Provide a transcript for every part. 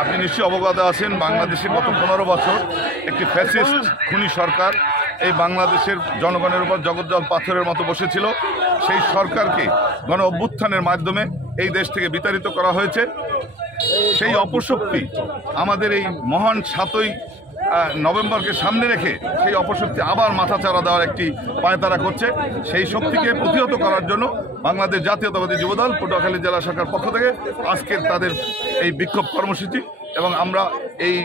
আপনি নিশ্চয়ই অবগত আছেন, বাংলাদেশে গত 15 বছর একটি ফ্যাসিস্ট খুনি সরকার এই বাংলাদেশের জনগণের উপর জগজ্জল পাথরের মতো বসেছিল। সেই সরকারকে গণ অভ্যুত্থানের মাধ্যমে এই দেশ থেকে বিতাড়িত করা হয়েছে। সেই অপশক্তি আমাদের এই মহান 7ই নভেম্বরকে সামনে রেখে সেই অপশক্তি আবার মাথাচাড়া দেওয়ার একটি পায়তারা করছে। সেই শক্তিকে প্রতিহত করার জন্য বাংলাদেশ জাতীয়তাবাদী যুবদল পটুয়াখালী জেলা শাখার পক্ষ থেকে আজকের তাদের এই বিক্ষোভ কর্মসূচি, এবং আমরা এই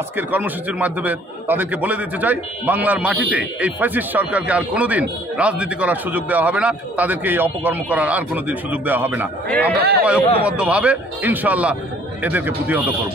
আজকের কর্মসূচির মাধ্যমে তাদেরকে বলে দিতে চাই, বাংলার মাটিতে এই ফ্যাসিস্ট সরকারকে আর কোনোদিন রাজনীতি করার সুযোগ দেওয়া হবে না, তাদেরকে এই অপকর্ম করার আর কোনোদিন সুযোগ দেওয়া হবে না। আমরা সবাই ঐক্যবদ্ধভাবে ইনশাআল্লাহ এদেরকে প্রতিহত করব।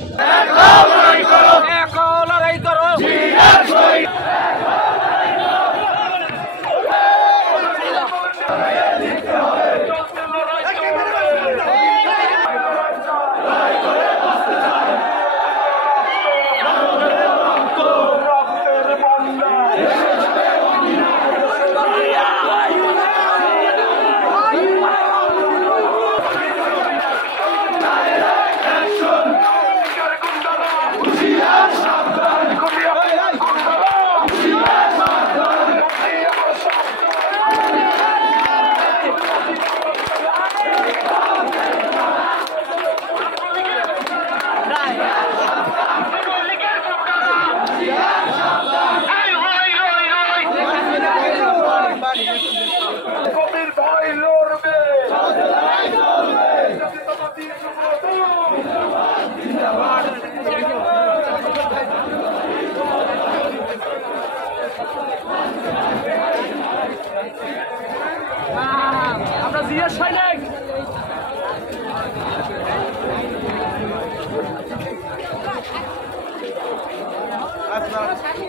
আমরা জিয়া সৈনিক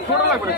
ছোট লাগবে।